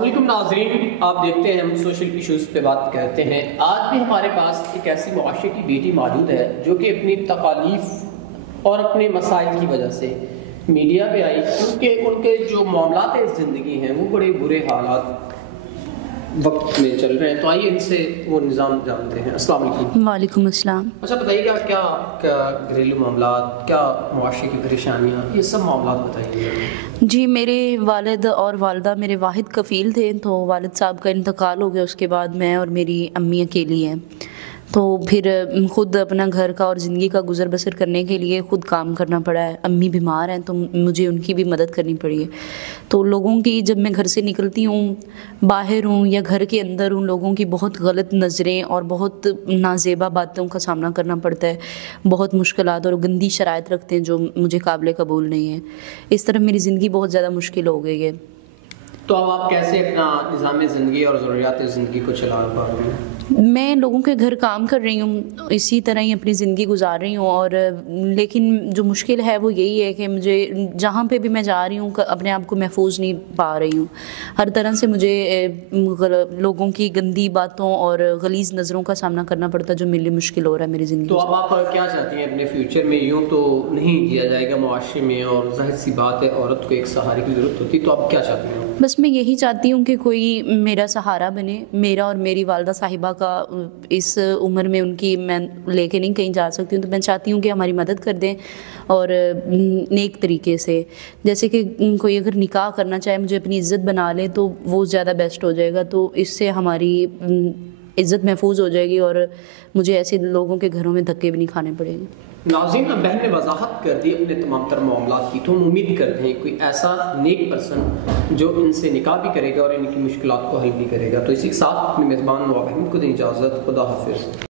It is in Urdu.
السلام علیکم ناظرین، آپ دیکھتے ہیں ہم سوشل ایشوز پہ بات کرتے ہیں۔ آج بھی ہمارے پاس ایک ایسی معاشرے کی بیٹی موجود ہے جو کہ اپنی تکالیف اور اپنے مسائل کی وجہ سے میڈیا پہ آئی، کیونکہ ان کے جو معاملات زندگی ہیں وہ بڑے برے حالات وقت میں چل رہے ہیں۔ تو آئیے ان سے وہ نظام جانتے ہیں۔ السلام علیکم۔ وعلیکم السلام۔ اچھا بتائیے گا کیا گھریلو معاملات، کیا معاشرے کی پریشانیاں، یہ سب معاملات بتائیے۔ جی، میرے والد اور والدہ میرے واحد کفیل تھے، تو والد صاحب کا انتقال ہو گیا، اس کے بعد میں اور میری امی اکیلی ہیں، تو پھر خود اپنا گھر کا اور زندگی کا گزر بسر کرنے کے لیے خود کام کرنا پڑا ہے۔ امی بیمار ہیں تو مجھے ان کی بھی مدد کرنی پڑی ہے۔ تو لوگوں کی جب میں گھر سے نکلتی ہوں، باہر ہوں یا گھر کے اندر ہوں، لوگوں کی بہت غلط نظریں اور بہت نازیبا باتوں کا سامنا کرنا پڑتا ہے، بہت مشکلات اور گندی شرائط رکھتے ہیں جو مجھے قابل قبول نہیں ہے۔ اس طرح میری زندگی بہت زیادہ مشکل ہو گئی ہے۔ تو اب آپ کیسے اپنا نظام زندگی اور ضروریات زندگی کو چلا پا رہے ہیں؟ میں لوگوں کے گھر کام کر رہی ہوں، اسی طرح ہی اپنی زندگی گزار رہی ہوں، اور لیکن جو مشکل ہے وہ یہی ہے کہ مجھے جہاں پہ بھی میں جا رہی ہوں اپنے آپ کو محفوظ نہیں پا رہی ہوں۔ ہر طرح سے مجھے لوگوں کی گندی باتوں اور غلیظ نظروں کا سامنا کرنا پڑتا ہے، جو میرے لیے مشکل ہو رہا ہے میری زندگی۔ تو اب آپ کیا چاہتی ہیں اپنے فیوچر میں؟ یوں تو نہیں دیا جائے گا معاشرے میں، اور ظاہر سی بات ہے عورت کو ایک سہارے کی ضرورت ہوتی ہے، تو آپ کیا چاہتی ہیں؟ بس میں یہی چاہتی ہوں کہ کوئی میرا سہارا بنے، میرا اور میری والدہ صاحبہ کا اس عمر میں ان کی میں لے کے نہیں کہیں جا سکتی ہوں، تو میں چاہتی ہوں کہ ہماری مدد کر دیں، اور نیک طریقے سے، جیسے کہ کوئی اگر نکاح کرنا چاہے مجھے اپنی عزت بنا لے تو وہ زیادہ بیسٹ ہو جائے گا، تو اس سے ہماری عزت محفوظ ہو جائے گی اور مجھے ایسے لوگوں کے گھروں میں دھکے بھی نہیں کھانے پڑیں گے۔ ناظرین، بہن نے وضاحت کر دی اپنے تمام تر معاملات کی، تو ہم امید کرتے ہیں کوئی ایسا نیک پرسن جو ان سے نکاح بھی کرے گا اور ان کی مشکلات کو حل بھی کرے گا۔ تو اسی کے ساتھ اپنے میزبان نواب احمد کو دیں اجازت۔ خدا حافظ۔